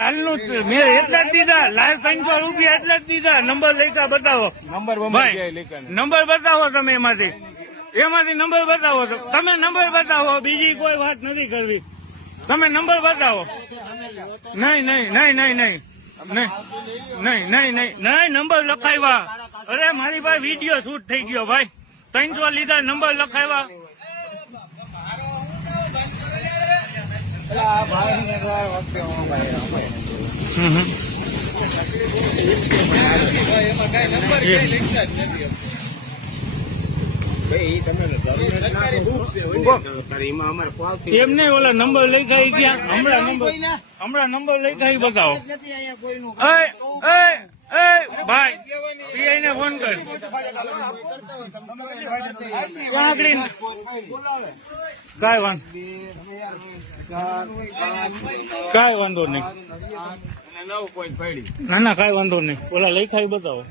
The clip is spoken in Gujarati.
હાલનું મેં એટલા જ દીધા, લાલ 300 રૂપિયા એટલા જ દીધા. નંબર લખ્યા બતાવો ભાઈ, નંબર બતાવો તમે એમાંથી નંબર બતાવો. તમે નંબર બતાવો, બીજી કોઈ વાત નથી કરવી. તમે નંબર બતાવો. નહીં નંબર લખાવ્યા. અરે મારી પાસે વિડીયો શૂટ થઈ ગયો ભાઈ. 300 લીધા, નંબર લખાવ્યા. એમને ઓલા નંબર લખાઈ ગયા. હમણાં નંબર લખાઈ બતાવો. ભાઈ પીઆઈ ને ફોન કર. કાંઈ વાંધો નહીં. ના કાંઈ વાંધો નહીં. ઓલા લખાઈ બતાવો.